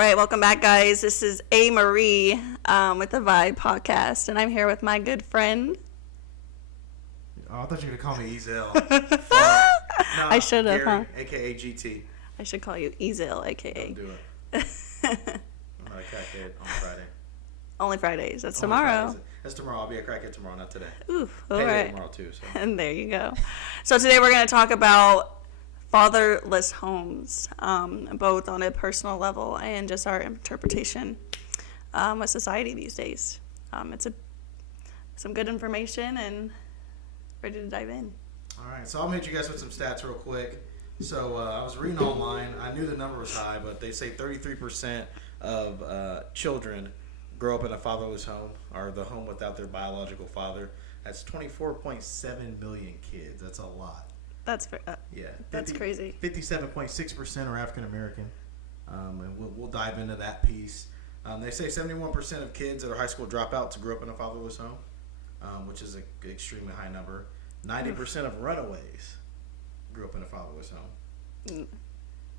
All right, welcome back, guys. This is A. Marie with the Vibe Podcast, and I'm here with my good friend. Oh, I thought you were going to call me Ezel. Nah, I should have, Gary, a.k.a. GT. I should call you Ezel, a.k.a. Don't do it. I'm not a crackhead on Friday. Only Fridays. That's Only tomorrow. Fridays. That's tomorrow. I'll be a crackhead tomorrow, not today. Ooh, all Payday right. tomorrow, too. So. And there you go. So today we're going to talk about fatherless homes, both on a personal level and just our interpretation with society these days. Some good information and ready to dive in. All right, so I'll hit you guys with some stats real quick. So I was reading online. I knew the number was high, but they say 33% of children grow up in a fatherless home, or the home without their biological father. That's 24.7 million kids. That's a lot. That's That's crazy. 57.6% are African American, and we'll dive into that piece. They say 71% of kids that are high school dropouts grew up in a fatherless home, which is an extremely high number. 90% of runaways grew up in a fatherless home.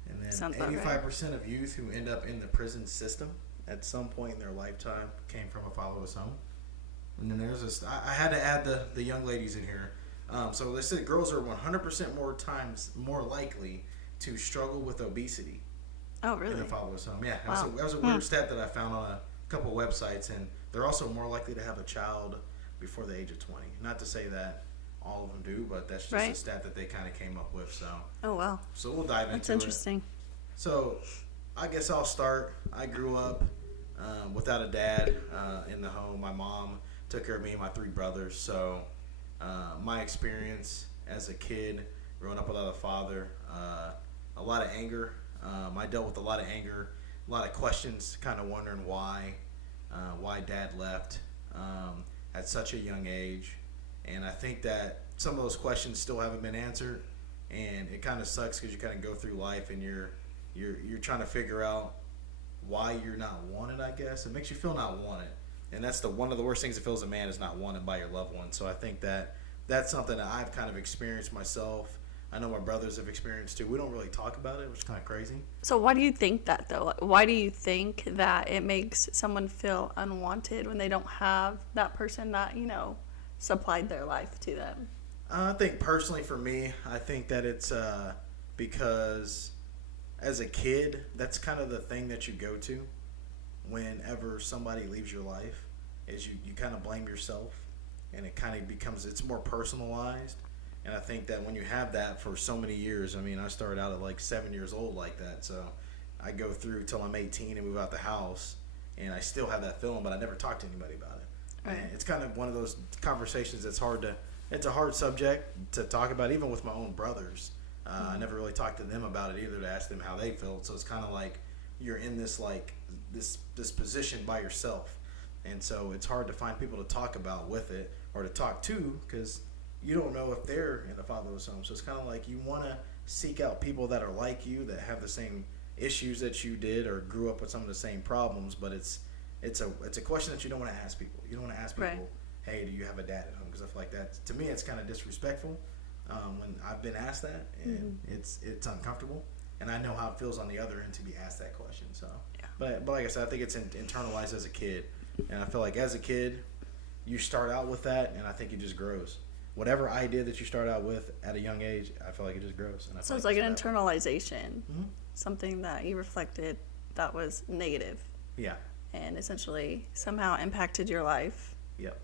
And then 85% of youth who end up in the prison system at some point in their lifetime came from a fatherless home. And then there's this, I had to add the young ladies in here. So they said girls are 100% more likely to struggle with obesity. Oh, really? In a fatherless home. Yeah, wow. That was a weird stat that I found on a couple websites, and they're also more likely to have a child before the age of 20. Not to say that all of them do, but that's just a stat that they kind of came up with. So. Oh, wow. So we'll dive into it. That's interesting. So I guess I'll start. I grew up without a dad in the home. My mom took care of me and my three brothers. So my experience as a kid, growing up without a father, a lot of anger. I dealt with a lot of anger, a lot of questions, kind of wondering why dad left at such a young age. And I think that some of those questions still haven't been answered, and it kind of sucks because you kind of go through life and you're trying to figure out why you're not wanted. I guess it makes you feel not wanted, and that's one of the worst things that feels a man is not wanted by your loved one. So I think that that's something that I've kind of experienced myself. I know my brothers have experienced too. We don't really talk about it, which is kind of crazy. So why do you think that, though? Why do you think that it makes someone feel unwanted when they don't have that person that, supplied their life to them? I think personally for me, I think that it's because as a kid, that's kind of the thing that you go to whenever somebody leaves your life, is you kind of blame yourself, and it kind of becomes, it's more personalized. And I think that when you have that for so many years, I mean, I started out at like 7 years old like that, so I go through till I'm 18 and move out the house, and I still have that feeling, but I never talk to anybody about it. Right. And it's kind of one of those conversations that's it's a hard subject to talk about, even with my own brothers. I never really talked to them about it either, to ask them how they felt. So it's kind of like you're in this this position by yourself, and so it's hard to find people to talk about with it or to talk to, because you don't know if they're in a fatherless home. So it's kind of like you want to seek out people that are like you, that have the same issues that you did or grew up with some of the same problems, but it's a question that you don't want to ask people. You don't want to ask people, right, hey, do you have a dad at home? Because I feel like that, to me, it's kind of disrespectful when I've been asked that, and it's uncomfortable. And I know how it feels on the other end to be asked that question. So, yeah. But like I said, I think it's internalized as a kid. And I feel like as a kid, you start out with that, and I think it just grows. Whatever idea that you start out with at a young age, I feel like it just grows. And so it's like an internalization, something that you reflected that was negative. Yeah. And essentially somehow impacted your life. Yep.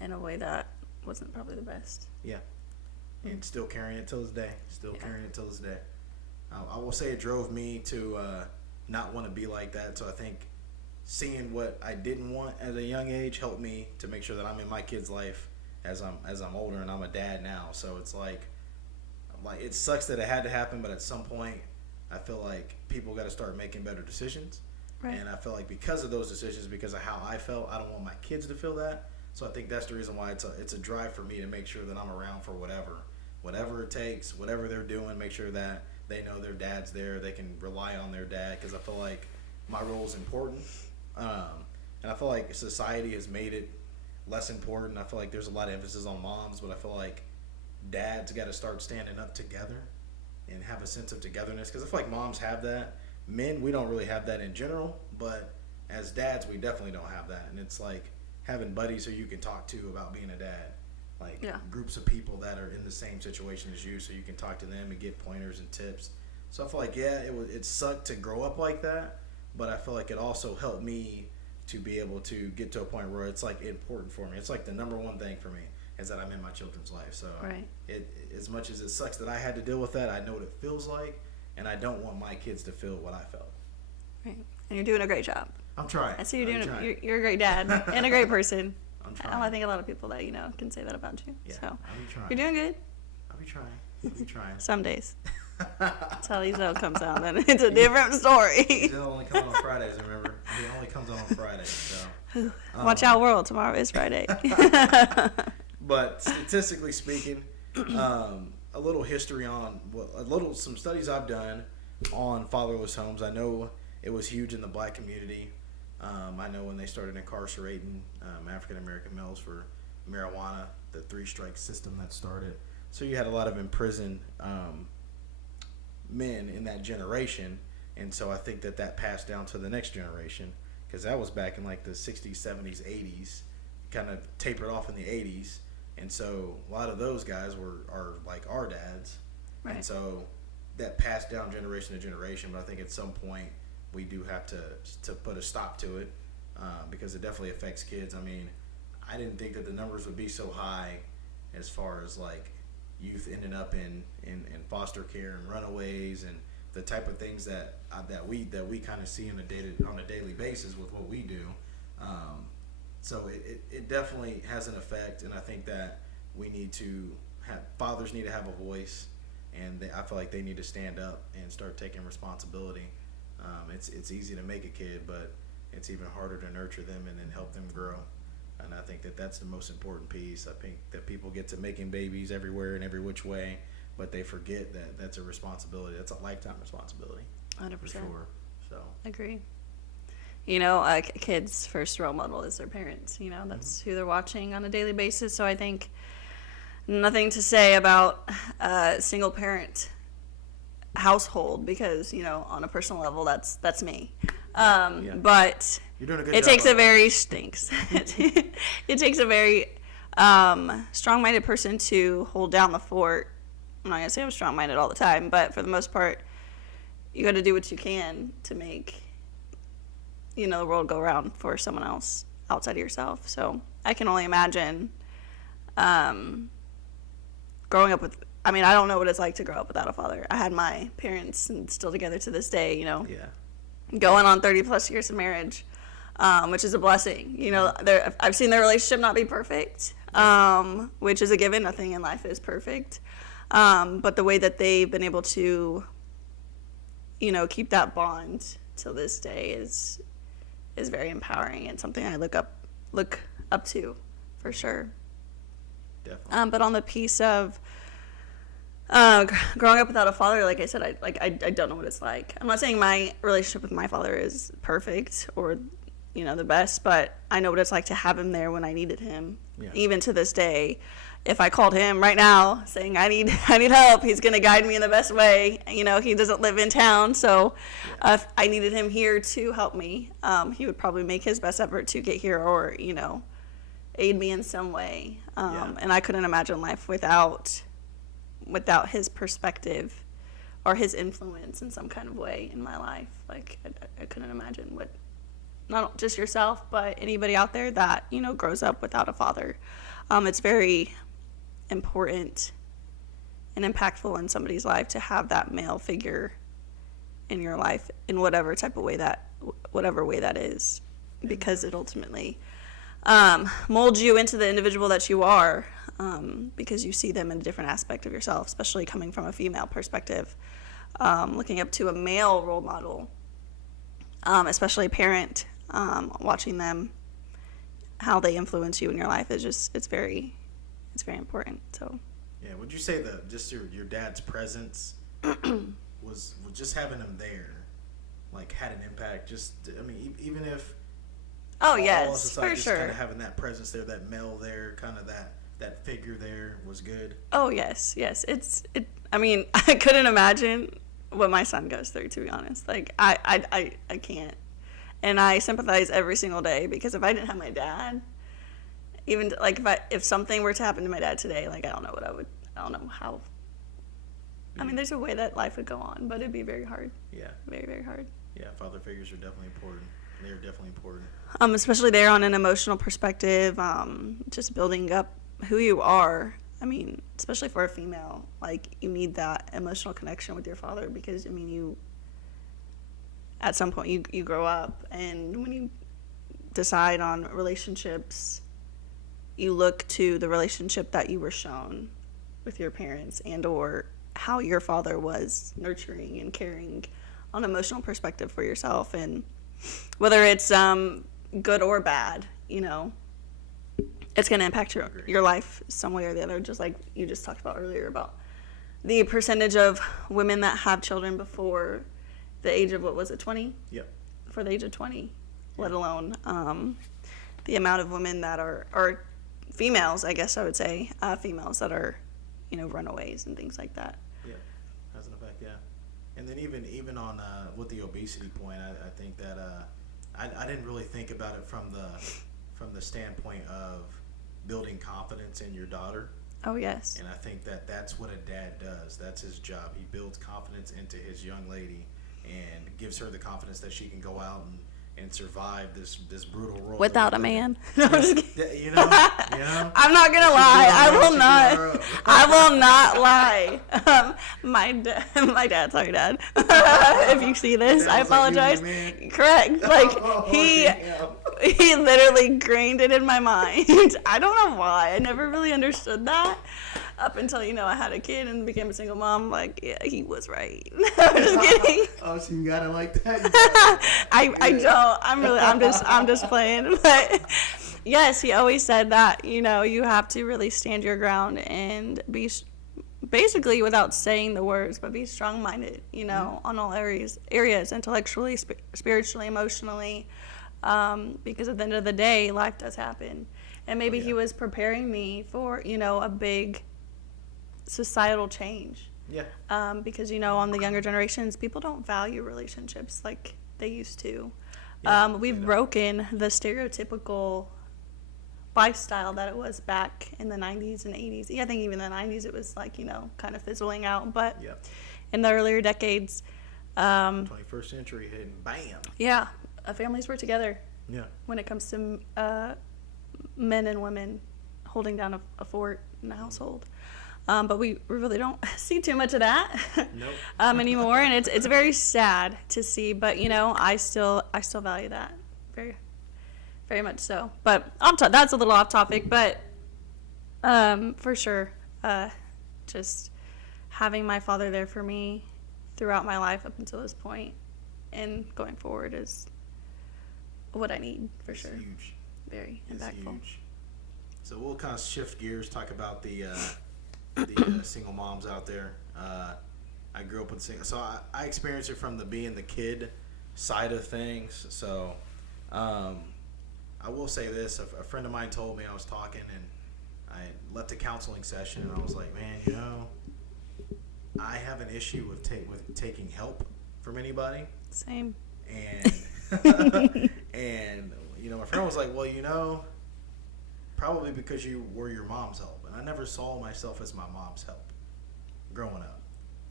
In a way that wasn't probably the best. Yeah. And still carrying it till this day. Carrying it till this day. I will say it drove me to not want to be like that. So I think seeing what I didn't want at a young age helped me to make sure that I'm in my kid's life as I'm older, and I'm a dad now. So it's like it sucks that it had to happen, but at some point I feel like people got to start making better decisions. Right. And I feel like because of those decisions, because of how I felt, I don't want my kids to feel that. So I think that's the reason why it's a drive for me to make sure that I'm around for whatever it takes, whatever they're doing, make sure that they know their dad's there, they can rely on their dad, because I feel like my role is important. And I feel like society has made it less important. I feel like there's a lot of emphasis on moms, but I feel like dads got to start standing up together and have a sense of togetherness, because I feel like moms have that, men, we don't really have that in general, but as dads, we definitely don't have that. And it's like having buddies who you can talk to about being a dad, like Yeah. groups of people that are in the same situation as you, so you can talk to them and get pointers and tips. So I feel like, yeah, it sucked to grow up like that, but I feel like it also helped me to be able to get to a point where it's like important for me. It's like the number one thing for me is that I'm in my children's life. So Right. it, as much as it sucks that I had to deal with that, I know what it feels like, and I don't want my kids to feel what I felt. Right. And you're doing a great job. I'm trying. I see you're I'm doing. trying. You're a great dad and a great person. I'm trying. I think a lot of people that can say that about you. Yeah, So I'll be trying. you're doing good. I'll be trying. I'll be trying. Some days. Until Ezel comes out, then it's a different story. It only comes on Fridays, remember? It only comes on Fridays, so. Watch out, world! Tomorrow is Friday. But statistically speaking, a little history on some studies I've done on fatherless homes. I know it was huge in the black community. I know when they started incarcerating African American males for marijuana, the 3-strike system that started. So you had a lot of imprisoned men in that generation, and so I think that passed down to the next generation, because that was back in like the 60s, 70s, 80s, kind of tapered off in the 80s, and so a lot of those guys are like our dads, Right. and so that passed down generation to generation. But I think at some point we do have to put a stop to it, because it definitely affects kids. I mean, I didn't think that the numbers would be so high as far as like youth ending up in foster care and runaways and the type of things that we kind of see on a daily basis with what we do. So it definitely has an effect, and I think that fathers need to have a voice, and I feel like they need to stand up and start taking responsibility. It's easy to make a kid, but it's even harder to nurture them and then help them grow. And I think that's the most important piece. I think that people get to making babies everywhere and every which way, but they forget that that's a responsibility. That's a lifetime responsibility. 100%. For sure. So. Agree. A kid's first role model is their parents. That's who they're watching on a daily basis. So I think nothing to say about a single parent household, because on a personal level that's me. Yeah. But You're doing a good it job. takes a very stinks. It takes a very strong-minded person to hold down the fort. I'm not gonna say I'm strong-minded all the time, but for the most part, you got to do what you can to make the world go around for someone else outside of yourself. So I can only imagine growing up with. I mean, I don't know what it's like to grow up without a father. I had my parents and still together to this day. Yeah. Going on 30 plus years of marriage, which is a blessing. I've seen their relationship not be perfect, which is a given. Nothing in life is perfect. But the way that they've been able to, keep that bond till this day is very empowering, and something I look up to for sure. Definitely. But on the piece of growing up without a father, like I said, I don't know what it's like. I'm not saying my relationship with my father is perfect or the best, but I know what it's like to have him there when I needed him. Yeah. Even to this day, if I called him right now saying I need help, he's going to guide me in the best way. He doesn't live in town, so if I needed him here to help me, he would probably make his best effort to get here or aid me in some way. And I couldn't imagine life without his perspective or his influence in some kind of way in my life. Like, I couldn't imagine what, not just yourself, but anybody out there that, grows up without a father. It's very important and impactful in somebody's life to have that male figure in your life in whatever way that is, because it ultimately molds you into the individual that you are, because you see them in a different aspect of yourself, especially coming from a female perspective. Looking up to a male role model, especially a parent, watching them, how they influence you in your life it's very important. So Yeah, would you say that just your dad's presence was just having him there, like, had an impact? Just, I mean, even if oh all yes, else aside, for just sure. kind of having that presence there, that male there, kind of that figure there was good. Oh yes. I mean, I couldn't imagine what my son goes through, to be honest. Like, I can't. And I sympathize every single day, because if I didn't have my dad, even like if something were to happen to my dad today, like I don't know what I don't know how. I mean, there's a way that life would go on, but it'd be very hard. Yeah. Very, very hard. Yeah, father figures are definitely important. They're definitely important. Especially there on an emotional perspective, just building up who you are. I mean, especially for a female, like, you need that emotional connection with your father, because, I mean, you, at some point, you grow up, and when you decide on relationships, you look to the relationship that you were shown with your parents, and or how your father was nurturing and caring on an emotional perspective for yourself. And whether it's good or bad, you know, it's going to impact your life some way or the other, just like you just talked about earlier about the percentage of women that have children before the age of, what was it, 20? Yep. Before the age of 20, let alone the amount of women that are females, I guess I would say, females that are, you know, runaways and things like that. Yeah, has an effect, yeah. And then even on with the obesity point, I think that I didn't really think about it from the standpoint of building confidence in your daughter. Oh, yes. And I think that that's what a dad does. That's his job. He builds confidence into his young lady and gives her the confidence that she can go out and survive this brutal role. Without a man. No, I'm just kidding. You know? I'm not gonna lie. I will not lie. My dad, sorry, Dad. If you see this, I apologize. Correct. Like, he literally grained it in my mind. I don't know why. I never really understood that up until, you know, I had a kid and became a single mom. Like, yeah, he was right. I'm just kidding. Oh, so you got it like that? I don't. I'm just playing. But yes, he always said that, you know, you have to really stand your ground and be, basically, without saying the words, but be strong-minded, you know, on all areas, intellectually, spiritually, emotionally, because at the end of the day, life does happen. And maybe he was preparing me for, you know, a big societal change. Yeah. Because, you know, on the younger generations, people don't value relationships like they used to. Yeah, We've broken the stereotypical lifestyle that it was back in the 90s and 80s. Yeah, I think even in the 90s it was like, you know, kind of fizzling out. But in the earlier decades, 21st century hitting, bam. Yeah, families were together. Yeah. When it comes to men and women holding down a fort in the household. But we really don't see too much of that anymore, and it's very sad to see. But, you know, I still value that very, very much so. But that's a little off topic, but for sure, just having my father there for me throughout my life up until this point and going forward is what I need for sure. Huge. Very impactful. Huge. So we'll kind of shift gears, talk about the single moms out there. I grew up with single, so I experienced it from being the kid side of things. So I will say this: a friend of mine told me, I was talking and I left a counseling session, and I was like, man, you know, I have an issue with taking help from anybody. Same. And and you know, my friend was like, well, you know, probably because you were your mom's help. And I never saw myself as my mom's help growing up.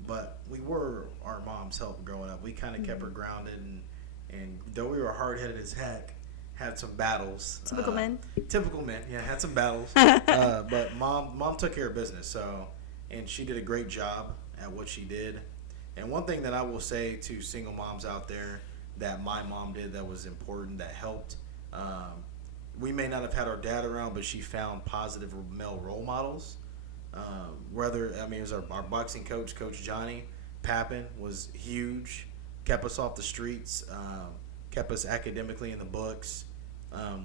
But we were our mom's help growing up. We kind of kept her grounded. And though we were hard-headed as heck, had some battles. Typical men. Typical men, yeah, had some battles. But mom took care of business. So, and she did a great job at what she did. And one thing that I will say to single moms out there that my mom did that was important, that helped, we may not have had our dad around, but she found positive male role models. It was our boxing coach, Coach Johnny Pappin, was huge. Kept us off the streets, kept us academically in the books,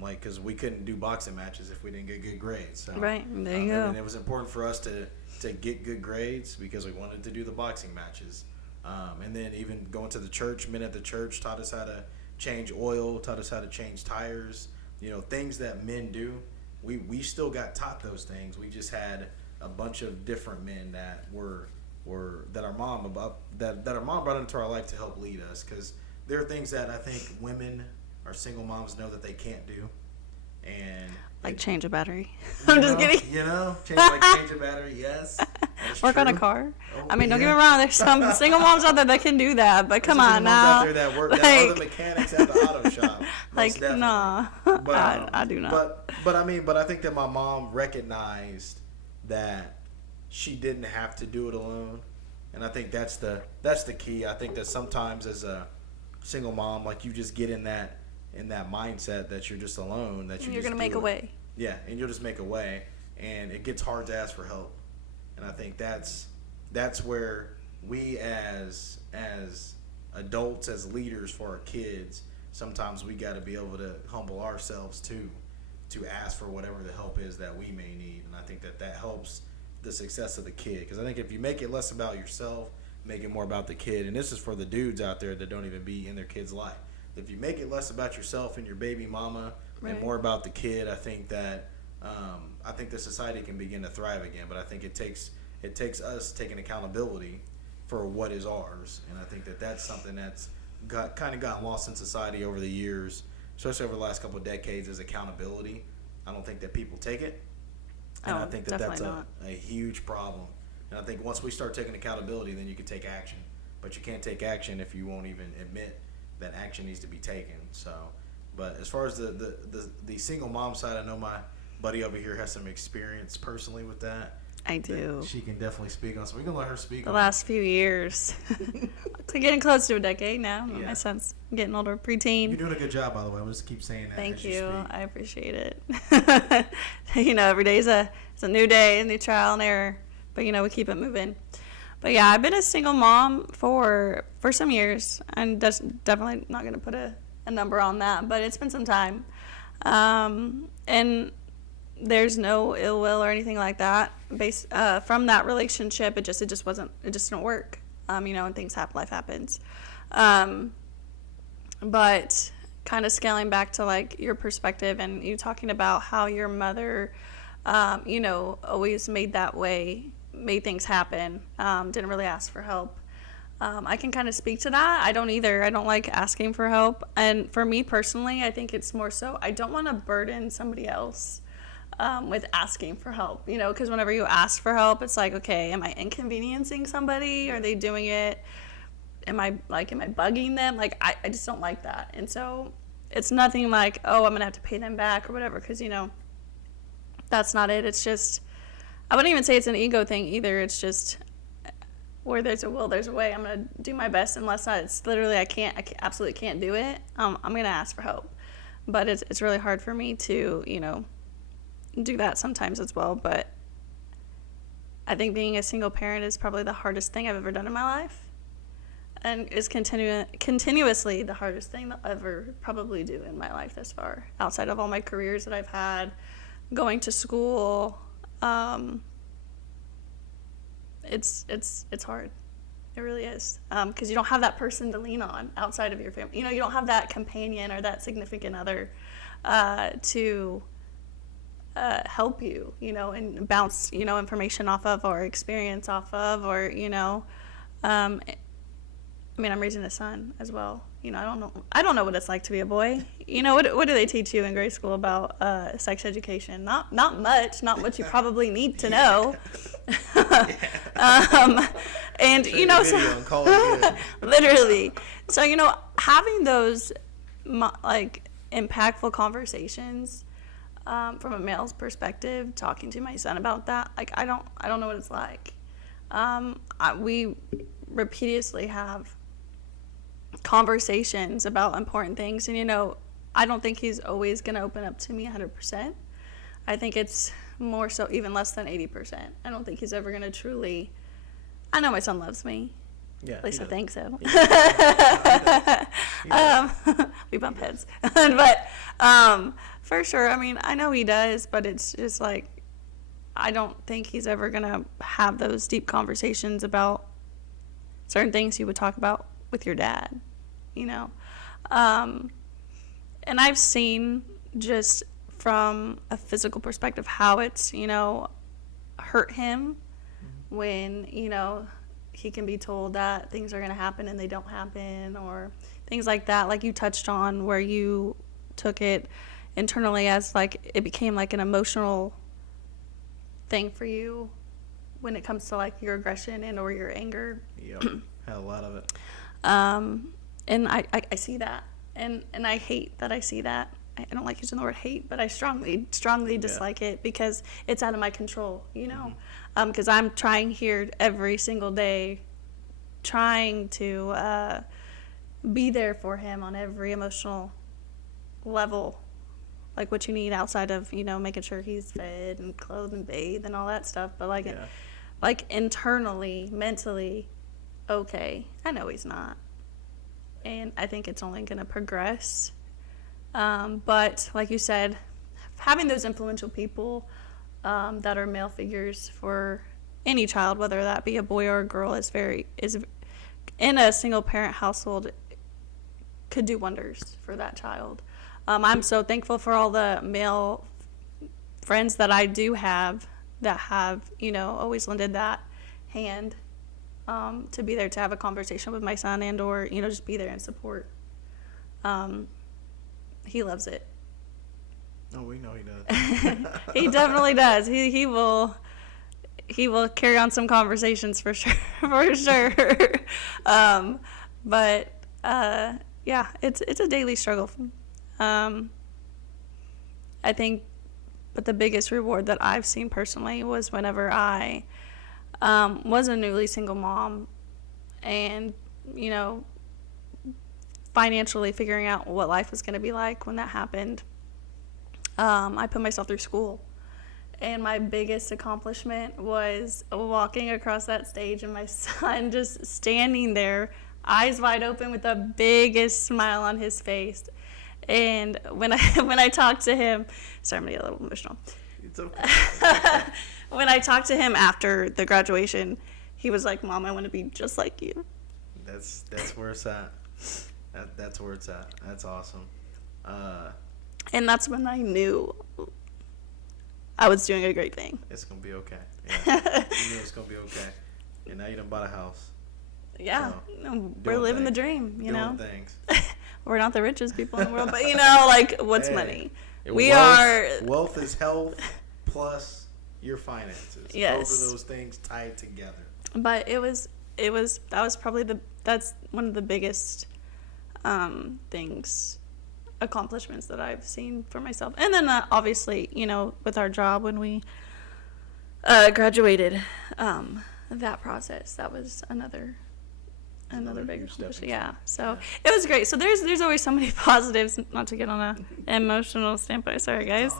because we couldn't do boxing matches if we didn't get good grades. So, right, there you go. And it was important for us to get good grades because we wanted to do the boxing matches. And then even going to the church, men at the church taught us how to change oil, taught us how to change tires. You know, things that men do, we still got taught those things. We just had a bunch of different men that were were that our mom brought into our life to help lead us, because there are things that I think women or single moms know that they can't do, and like change a battery. I'm just kidding. Change a battery. Yes. Work on a car. I mean, don't get me wrong. There's some single moms out there that can do that, but come on now. Out there that work, that are the mechanics at the auto shop. Like, nah, but, I do not. But I think that my mom recognized that she didn't have to do it alone, and I think that's the key. I think that sometimes as a single mom, like, you just get in that mindset that you're just alone, that you're gonna make a way. Yeah, and you'll just make a way, and it gets hard to ask for help. And I think that's where we as adults, as leaders for our kids, sometimes we got to be able to humble ourselves to ask for whatever the help is that we may need. And I think that helps the success of the kid, because I think if you make it less about yourself, make it more about the kid, and this is for the dudes out there that don't even be in their kid's life. If you make it less about yourself and your baby mama, right, and more about the kid, I think that the society can begin to thrive again. But I think it takes us taking accountability for what is ours, and I think that's something that's gotten lost in society over the years, especially over the last couple of decades, is accountability. I don't think that people take it, and I think that's a huge problem. And I think once we start taking accountability, then you can take action. But you can't take action if you won't even admit that action needs to be taken. So, but as far as the single mom side, I know my buddy over here has some experience personally with that. I do. She can definitely speak on, so we can let her speak the last few years. It's getting close to a decade now. Yeah. My son's getting older, preteen. You're doing a good job, by the way. I'll just keep saying that. Thank you. I appreciate it. Every day is a new day, a new trial and error. But, we keep it moving. But, yeah, I've been a single mom for some years. I'm definitely not going to put a number on that, but it's been some time. And there's no ill will or anything like that. From that relationship, it just didn't work. And things happen, life happens. But kind of scaling back to like your perspective and you talking about how your mother, always made things happen. Didn't really ask for help. I can kind of speak to that. I don't either. I don't like asking for help. And for me personally, I think it's more so I don't want to burden somebody else with asking for help, because whenever you ask for help, it's like, okay, am I inconveniencing somebody? Are they doing it? Am I bugging them? Like, I just don't like that. And so it's nothing like, oh, I'm going to have to pay them back or whatever, because, that's not it. It's just, I wouldn't even say it's an ego thing either. It's just where there's a will, there's a way. I'm going to do my best, unless it's literally I absolutely can't do it. I'm going to ask for help. But it's really hard for me to, do that sometimes as well. But I think being a single parent is probably the hardest thing I've ever done in my life, and is continuously the hardest thing that I'll ever probably do in my life thus far, outside of all my careers that I've had, going to school. It's hard. It really is, because you don't have that person to lean on outside of your family. You don't have that companion or that significant other to help you, and bounce, information off of or experience off of, or, I'm raising a son as well. I don't know what it's like to be a boy. What do they teach you in grade school about sex education? Not much, not what you probably need to know. And, so, literally. So, having those, impactful conversations, from a male's perspective, talking to my son about that, I don't know what it's like. We repeatedly have conversations about important things, and I don't think he's always going to open up to me 100%. I think it's more so even less than 80%. I don't think he's ever going to truly. I know my son loves me. Yeah, at least I think so. We bump heads. But for sure, I know he does, but it's just like, I don't think he's ever going to have those deep conversations about certain things you would talk about with your dad, And I've seen, just from a physical perspective, how it's, hurt him when, he can be told that things are going to happen and they don't happen, or things like that, like you touched on, where you took it internally as like it became like an emotional thing for you when it comes to like your aggression and or your anger. Yep. Had a lot of it. And I see that, and I hate that I see that. I don't like using the word hate, but I strongly dislike it because it's out of my control, you know. Because I'm trying here every single day, trying to be there for him on every emotional level, like what you need outside of, you know, making sure he's fed and clothed and bathed and all that stuff. But like, like internally, mentally, okay, I know he's not, and I think it's only going to progress. But like you said, having those influential people that are male figures for any child, whether that be a boy or a girl, is in a single parent household, could do wonders for that child. I'm so thankful for all the male friends that I do have that have, you know, always lended that hand to be there to have a conversation with my son and or, you know, just be there and support. He loves it. Oh, we know he does. He definitely does. He will carry on some conversations for sure. But yeah, it's a daily struggle. I think, but the biggest reward that I've seen personally was whenever I was a newly single mom, and you know, financially figuring out what life was going to be like when that happened. I put myself through school, and my biggest accomplishment was walking across that stage and my son just standing there, eyes wide open with the biggest smile on his face. And when I talked to him, sorry, I'm gonna get a little emotional. It's okay. When I talked to him after the graduation, he was like, "Mom, I want to be just like you." That's where it's at. That's where it's at. That's awesome. And that's when I knew I was doing a great thing. It's gonna be okay. Yeah. You knew it's gonna be okay. And now you done bought a house. Yeah, So, we're living the dream, you know. Doing things. We're not the richest people in the world, but you know, like, what's money? Wealth is health plus your finances. Yes. Both of those things tied together. But that was probably that's one of the biggest accomplishments that I've seen for myself. And then obviously, you know, with our job when we graduated, that process, that was another big accomplishment. Yeah. So it was great. So there's always so many positives, not to get on a emotional standpoint. Sorry guys.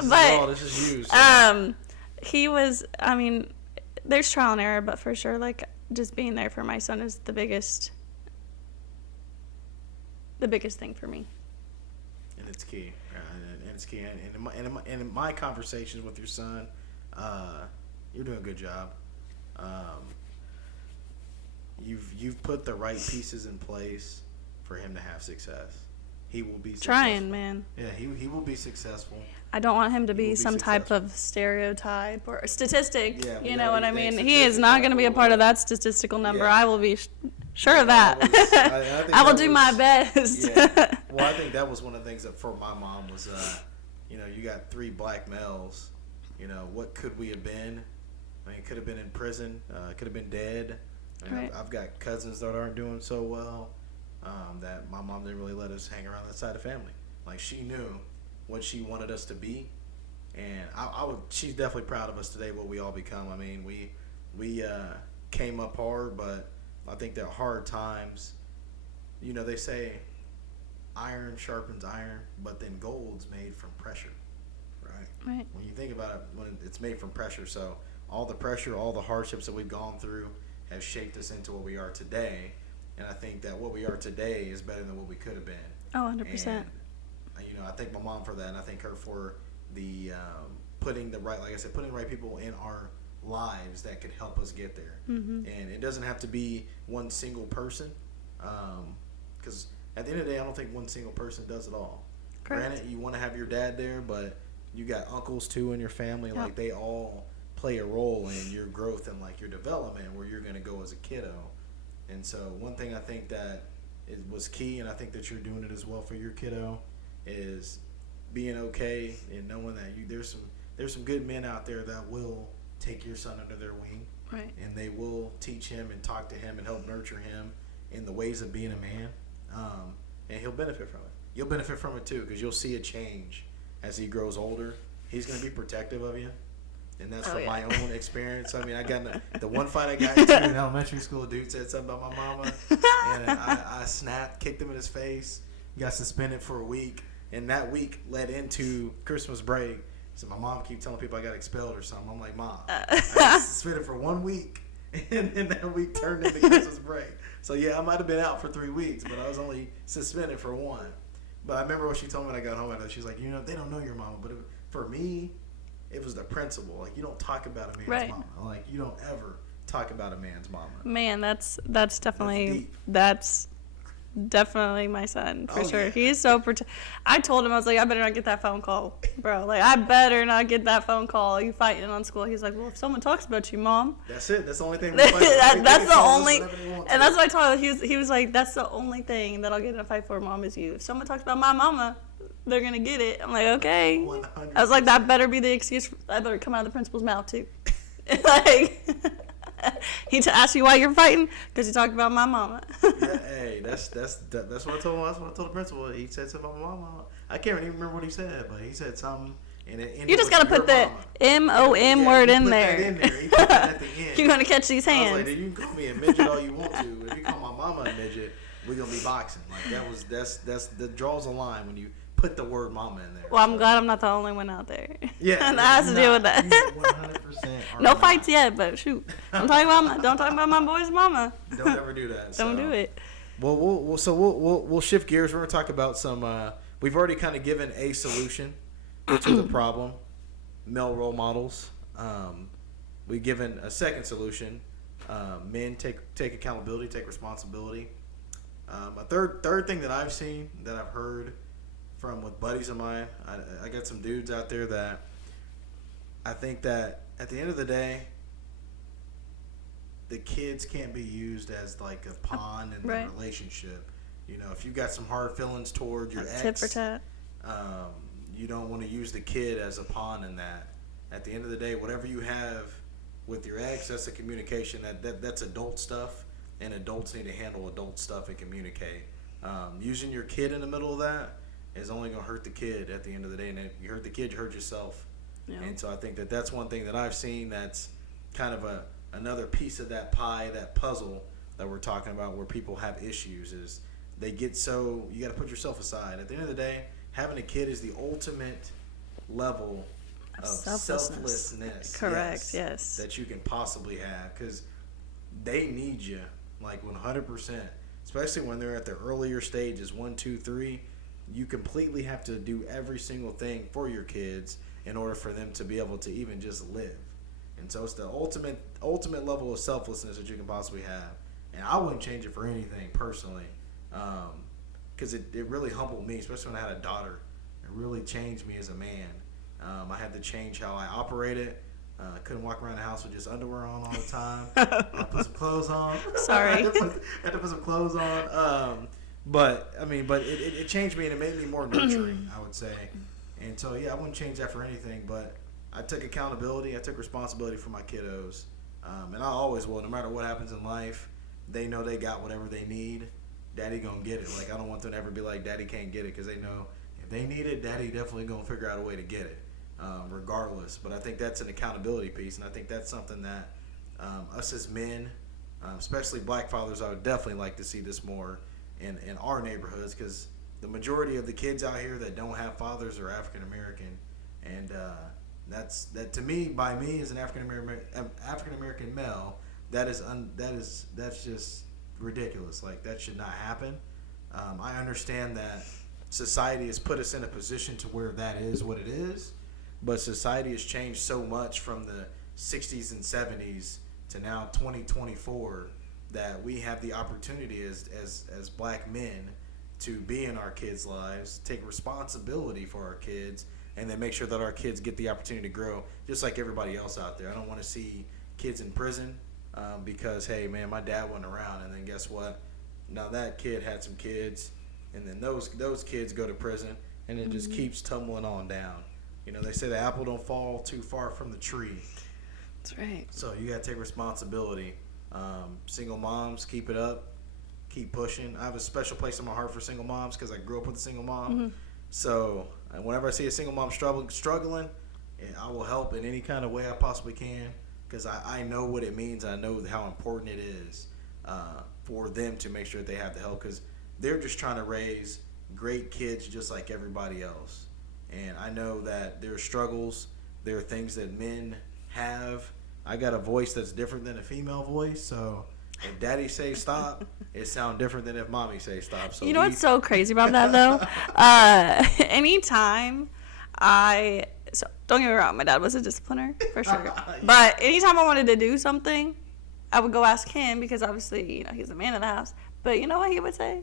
This is you. So. He was, I mean, there's trial and error, but for sure, like, just being there for my son is the biggest thing for me. And it's key. And it's key. And in my conversations with your son, you're doing a good job. You've put the right pieces in place for him to have success. He will be successful. Trying, man. Yeah, he will be successful. I don't want him to be some type of stereotype or statistic. Yeah, you know what I mean? He is not going to be a part of that statistical number. Yeah. I will be sure of that. I will do my best. Yeah. Well, I think that was one of the things that for my mom was, you know, you got 3 black males. You know, what could we have been? I mean, could have been in prison. Could have been dead. I mean, right. I've got cousins that aren't doing so well. That my mom didn't really let us hang around that side of family. Like, she knew what she wanted us to be, and she's definitely proud of us today, what we all become. I mean, we came up hard, but I think that hard times, you know, they say iron sharpens iron, but then gold's made from pressure, right? When you think about it, when it's made from pressure, so all the pressure, all the hardships that we've gone through have shaped us into what we are today. And I think that what we are today is better than what we could have been. Oh, 100%. And, you know, I thank my mom for that, and I thank her for the putting the right people in our lives that could help us get there. Mm-hmm. And it doesn't have to be one single person, because at the end of the day, I don't think one single person does it all. Correct. Granted, you want to have your dad there, but you got uncles too in your family. Yep. Like, they all play a role in your growth and like your development where you're going to go as a kiddo. And so one thing I think that it was key, and I think that you're doing it as well for your kiddo, is being okay and knowing that there's some good men out there that will take your son under their wing, Right. and they will teach him and talk to him and help nurture him in the ways of being a man, and he'll benefit from it. You'll benefit from it too, because you'll see a change as he grows older. He's going to be protective of you, and that's from my own experience. I mean, I got the one fight I got into in elementary school. A dude said something about my mama, and I snapped, kicked him in his face, got suspended for a week, and that week led into Christmas break. So my mom keep telling people I got expelled or something. I'm like, Mom, I got suspended for 1 week, and that week turned into Christmas break. So yeah, I might have been out for 3 weeks, but I was only suspended for 1. But I remember what she told me when I got home. She's like, they don't know your mama, but for me, it was the principle. Like, you don't talk about a man's mama. Like, you don't ever talk about a man's mama. Man, that's definitely that's definitely my son for sure. Yeah. He's so I told him, I was like, I better not get that phone call, bro. Like, I better not get that phone call. You fighting on school? He's like, well, if someone talks about you, Mom. That's it. That's the only thing. That's the only. And that's what I told him. He was like, that's the only thing that I'll get in a fight for, Mom, is you. If someone talks about my mama, they're gonna get it. I'm like, okay. 100%. I was like, that better be the excuse. I better come out of the principal's mouth too. Like. He asked you why you're fighting because you talked about my mama. Yeah, hey, that's what I told him. That's what I told the principal. He said something about my mama. I can't even remember what he said, but he said something. And you just gotta put the MOM word in there. He put that at the end. You're gonna catch these hands. I was like, you can call me a midget all you want to. If you call my mama a midget, we're gonna be boxing. Like that's that draws a line when you put the word mama in there. Well, I'm glad I'm not the only one out there. Yeah, that has to deal with that. 100%. No fights yet, but shoot, don't talk about my boy's mama. Don't ever do that. Don't do it. Well, we'll shift gears. We're gonna talk about some. We've already kind of given a solution to the problem, male role models. We've given a second solution. Men take accountability, take responsibility. A third thing that I've seen, that I've heard from with buddies of mine, I got some dudes out there that I think that at the end of the day, the kids can't be used as like a pawn in the relationship. You know, if you've got some hard feelings toward your ex, tit for tat. You don't want to use the kid as a pawn in that. At the end of the day, whatever you have with your ex, that's a communication. That's adult stuff, and adults need to handle adult stuff and communicate. Using your kid in the middle of that is only going to hurt the kid at the end of the day. And if you hurt the kid, you hurt yourself. Yeah. And so I think that that's one thing that I've seen that's kind of another piece of that pie, that puzzle that we're talking about, where people have issues, is they get so, you got to put yourself aside. At the end of the day, having a kid is the ultimate level of selflessness. Correct, yes. That you can possibly have, because they need you like 100%, especially when they're at the earlier stages, 1, 2, 3. You completely have to do every single thing for your kids in order for them to be able to even just live. And so it's the ultimate level of selflessness that you can possibly have. And I wouldn't change it for anything personally, because it really humbled me, especially when I had a daughter. It really changed me as a man. I had to change how I operated. I couldn't walk around the house with just underwear on all the time. I put some clothes on. Sorry. I had to put some clothes on. But it changed me, and it made me more nurturing, I would say. And so, yeah, I wouldn't change that for anything. But I took accountability. I took responsibility for my kiddos. And I always will. No matter what happens in life, they know they got whatever they need. Daddy gonna get it. Like, I don't want them to ever be like, Daddy can't get it, because they know if they need it, Daddy definitely gonna figure out a way to get it, regardless. But I think that's an accountability piece, and I think that's something that us as men, especially black fathers, I would definitely like to see this more in our neighborhoods, because the majority of the kids out here that don't have fathers are African American, and that to me, by me as an African American male, that's just ridiculous. Like, that should not happen. I understand that society has put us in a position to where that is what it is, but society has changed so much from the 60s and 70s to now 2024 that we have the opportunity as black men to be in our kids' lives, take responsibility for our kids, and then make sure that our kids get the opportunity to grow just like everybody else out there. I don't want to see kids in prison because, hey, man, my dad wasn't around, and then guess what? Now that kid had some kids, and then those kids go to prison, and it just keeps tumbling on down. You know, they say the apple don't fall too far from the tree. That's right. So you got to take responsibility. Single moms, keep it up. Keep pushing. I have a special place in my heart for single moms because I grew up with a single mom. So whenever I see a single mom struggling, I will help in any kind of way I possibly can because I know what it means. I know how important it is for them to make sure that they have the help because they're just trying to raise great kids just like everybody else. And I know that there are struggles. There are things that men have. I got a voice that's different than a female voice, so if daddy say stop, it sounds different than if mommy say stop. So you know what's so crazy about that though? Anytime so don't get me wrong, my dad was a discipliner for sure. Yeah. But anytime I wanted to do something, I would go ask him because obviously, you know, he's the man of the house. But you know what he would say?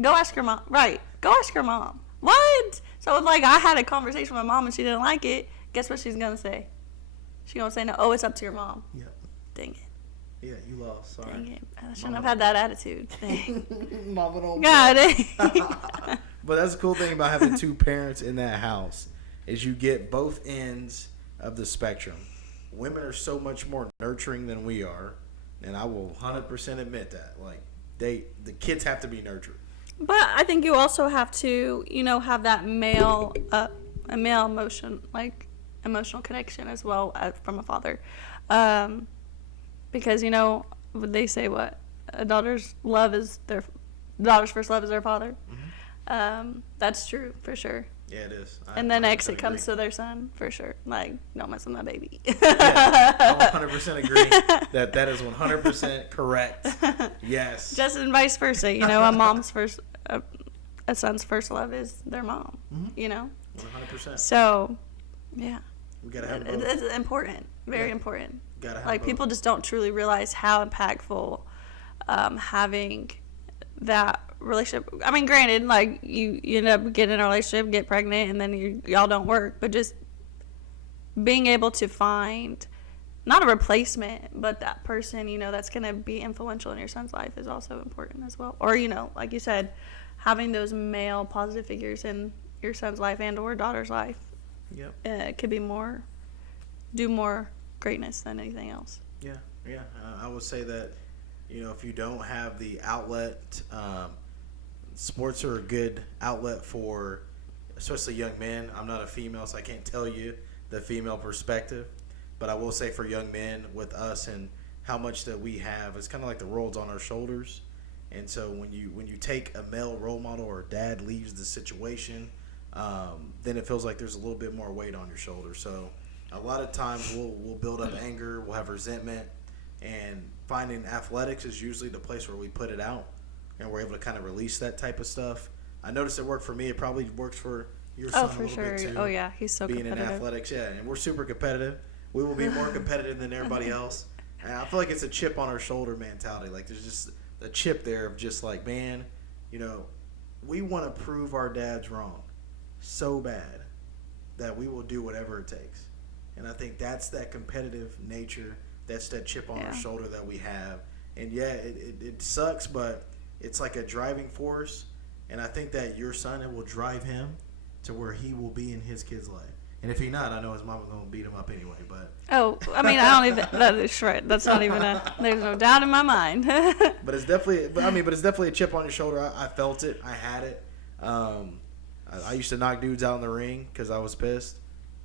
Go ask your mom. Right. Go ask your mom. What? So if like I had a conversation with my mom and she didn't like it, guess what she's gonna say? She's gonna say no. Oh, it's up to your mom. Yep. Dang it. Yeah, you lost. Sorry. Dang it. I shouldn't have had that attitude. Dang. Mama don't. God. But that's the cool thing about having two parents in that house is you get both ends of the spectrum. Women are so much more nurturing than we are, and I will 100% admit that. Like the kids have to be nurtured. But I think you also have to, you know, have that male emotion, like emotional connection as well as from a father, because you know they say what a daughter's first love is their father. That's true for sure. Yeah, it is. And then next it comes to their son for sure. Like, don't mess with my baby. Yeah, I 100% agree that is 100% correct. Yes. Just and vice versa. You know, a son's first love is their mom. You know. 100%. So, yeah. We gotta have both. It's important. Very important. Gotta have like both. people just don't truly realize how impactful having that relationship. I mean, granted, like you end up getting in a relationship, get pregnant, and then y'all don't work. But just being able to find not a replacement, but that person, you know, that's going to be influential in your son's life is also important as well. Or, you know, like you said, having those male positive figures in your son's life and or daughter's life. Yep. Could be do more greatness than anything else. Yeah. I would say that, you know, if you don't have the outlet, sports are a good outlet for especially young men. I'm not a female, so I can't tell you the female perspective. But I will say for young men with us and how much that we have, it's kind of like the world's on our shoulders. And so when you take a male role model or dad leaves the situation, then it feels like there's a little bit more weight on your shoulders. So a lot of times we'll build up anger, we'll have resentment, and finding athletics is usually the place where we put it out, and we're able to kind of release that type of stuff. I noticed it worked for me. It probably works for your son a little bit too. Oh yeah, he's so being competitive. in athletics, yeah, and we're super competitive. We will be more competitive than everybody else. And I feel like it's a chip on our shoulder mentality. Like there's just a chip there of just like, man, you know, we want to prove our dads wrong so bad that we will do whatever it takes. And I think that's that competitive nature. That's that chip on our shoulder that we have. And yeah, it sucks, but it's like a driving force. And I think that your son, it will drive him to where he will be in his kid's life. And if he not, I know his mama gonna beat him up anyway. But I mean, I don't even. That is right. That's not even there's no doubt in my mind. But it's definitely a chip on your shoulder. I felt it. I had it. I used to knock dudes out in the ring because I was pissed,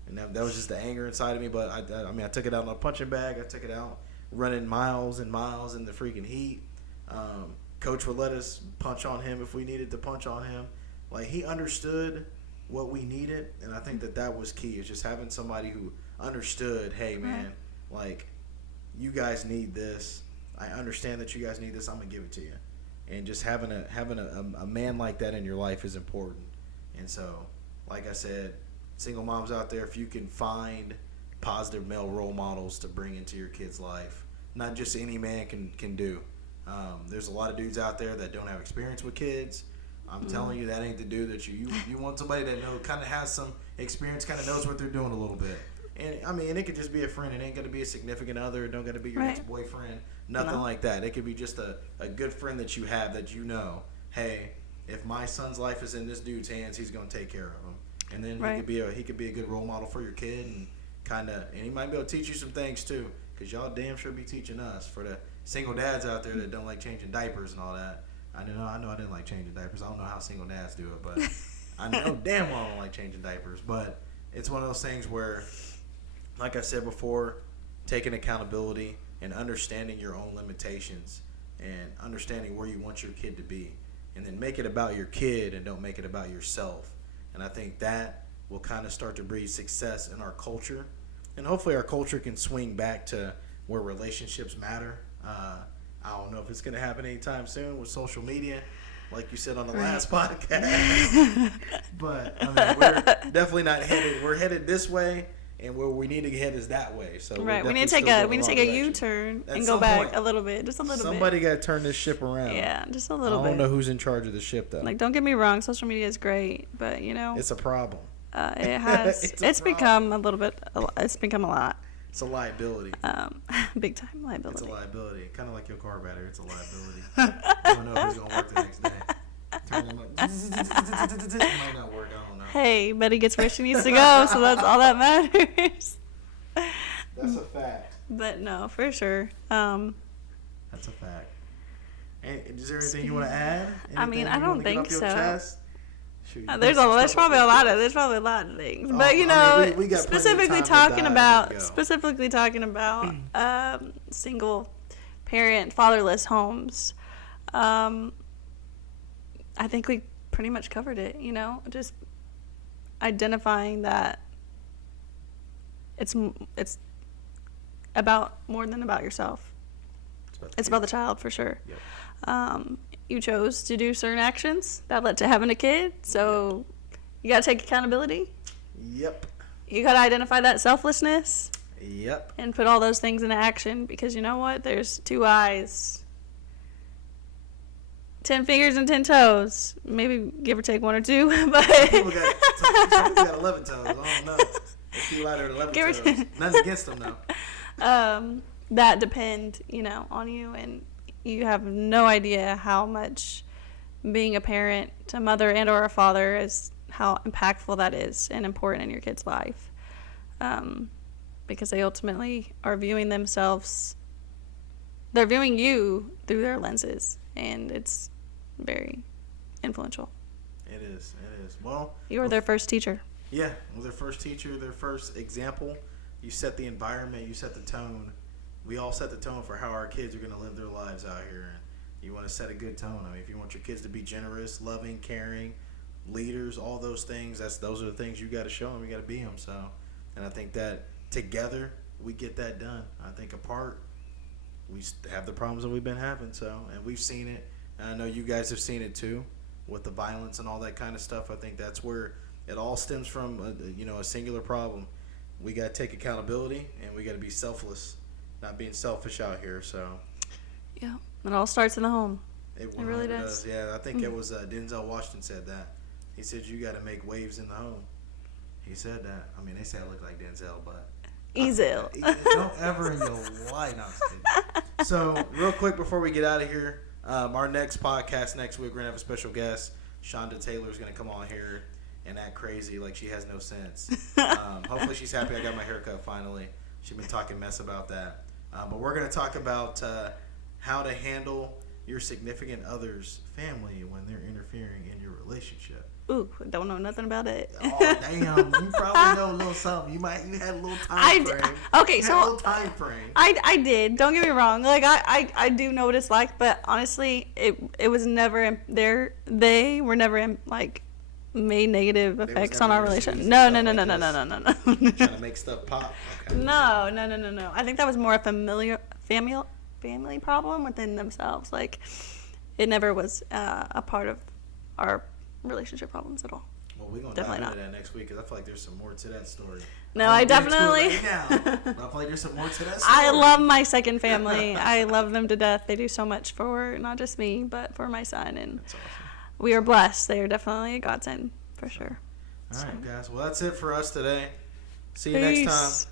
and that was just the anger inside of me. But I took it out in a punching bag. I took it out running miles and miles in the freaking heat. Coach would let us punch on him if we needed to punch on him. Like he understood what we needed, and I think that was key. Is just having somebody who understood. Hey, man, like you guys need this. I understand that you guys need this. I'm gonna give it to you. And just having a man like that in your life is important. And so, like I said, single moms out there, if you can find positive male role models to bring into your kid's life, not just any man can do. There's a lot of dudes out there that don't have experience with kids. I'm telling you, that ain't the dude that you want somebody that kind of has some experience kind of knows what they're doing a little bit. And I mean, it could just be a friend. It ain't gonna be a significant other. It don't gotta be your ex-boyfriend. Nothing like that. It could be just a good friend that you have that you know. Hey, if my son's life is in this dude's hands, he's gonna take care of him. And then he could be a good role model for your kid, and he might be able to teach you some things too, because y'all damn sure be teaching us. For the single dads out there that don't like changing diapers and all that. I know I didn't like changing diapers. I don't know how single dads do it, but I know damn well I don't like changing diapers. But it's one of those things where, like I said before, taking accountability and understanding your own limitations and understanding where you want your kid to be, and then make it about your kid and don't make it about yourself. And I think that will kind of start to breed success in our culture, and hopefully our culture can swing back to where relationships matter. I don't know if it's going to happen anytime soon with social media, like you said on the last podcast. But I mean, we're definitely not headed. We're headed this way, and where we need to head is that way. So we need to take a U-turn and go back a little bit, just a little bit. Somebody got to turn this ship around. Yeah, just a little bit. I don't know who's in charge of the ship though. Like, don't get me wrong, social media is great, but it's a problem. It has. it's become a little bit. It's become a lot. It's a liability. Big time liability. It's a liability. Kind of like your car battery. It's a liability. You don't know if it's going to work the next day. Turn them up. It might not work. I don't know. Hey, but he gets where she needs to go, so that's all that matters. That's a fact. But no, for sure. That's a fact. And is there anything you want to add? I mean, I don't think so. Shoot, there's probably a lot of things, but we got specifically talking about single parent fatherless homes. I think we pretty much covered it. Just identifying that it's about more than about yourself. It's about the child for sure. Yep. You chose to do certain actions that led to having a kid, so you got to take accountability. Yep. You got to identify that selflessness. Yep. And put all those things into action, because you know what? There's 2 eyes, 10 fingers and 10 toes. Maybe give or take 1 or 2, but people got 11 toes. I don't know. It's too lighter than 11 toes. Nothing against them though. That depend, on you, and you have no idea how much being a parent, a mother and or a father, is how impactful that is and important in your kid's life. Because they ultimately are viewing themselves, they're viewing you through their lenses, and it's very influential. It is. Well, you're their first teacher. Yeah, their first teacher, their first example. You set the environment, you set the tone. We all set the tone for how our kids are going to live their lives out here. And you want to set a good tone. I mean, if you want your kids to be generous, loving, caring, leaders, all those things, those are the things you got to show them. You got to be them. So, and I think that together we get that done. I think apart we have the problems that we've been having. So, and we've seen it. And I know you guys have seen it too, with the violence and all that kind of stuff. I think that's where it all stems from. A singular problem. We got to take accountability, and we got to be selfless. Not being selfish out here, so. Yeah, it all starts in the home. It really does. Yeah, I think it was Denzel Washington said that. He said you got to make waves in the home. He said that. I mean, they say I look like Denzel, but. Ezel. Don't ever in your life. No, I'm just kidding. So, real quick before we get out of here, our next podcast next week, we're going to have a special guest. Shonda Taylor is going to come on here and act crazy like she has no sense. Hopefully she's happy I got my haircut finally. She's been talking mess about that. But we're going to talk about how to handle your significant other's family when they're interfering in your relationship. Ooh, don't know nothing about it. Oh, damn. You probably know a little something. You had a little time frame. Okay, so. A little time frame. I did. Don't get me wrong. Like, I do know what it's like, but honestly, it was never there. They were never, made negative effects on our relationship. No. Trying to make stuff pop. Okay. No. I think that was more a family problem within themselves. Like, it never was a part of our relationship problems at all. Well, we're going to dive into that next week, because I feel like there's some more to that story. No, I definitely. I feel like there's some more to that story. I love my second family. I love them to death. They do so much for not just me, but for my son. And that's awesome. We are blessed. They are definitely a godsend, for sure. All right, guys. Well, that's it for us today. See you next time. Peace.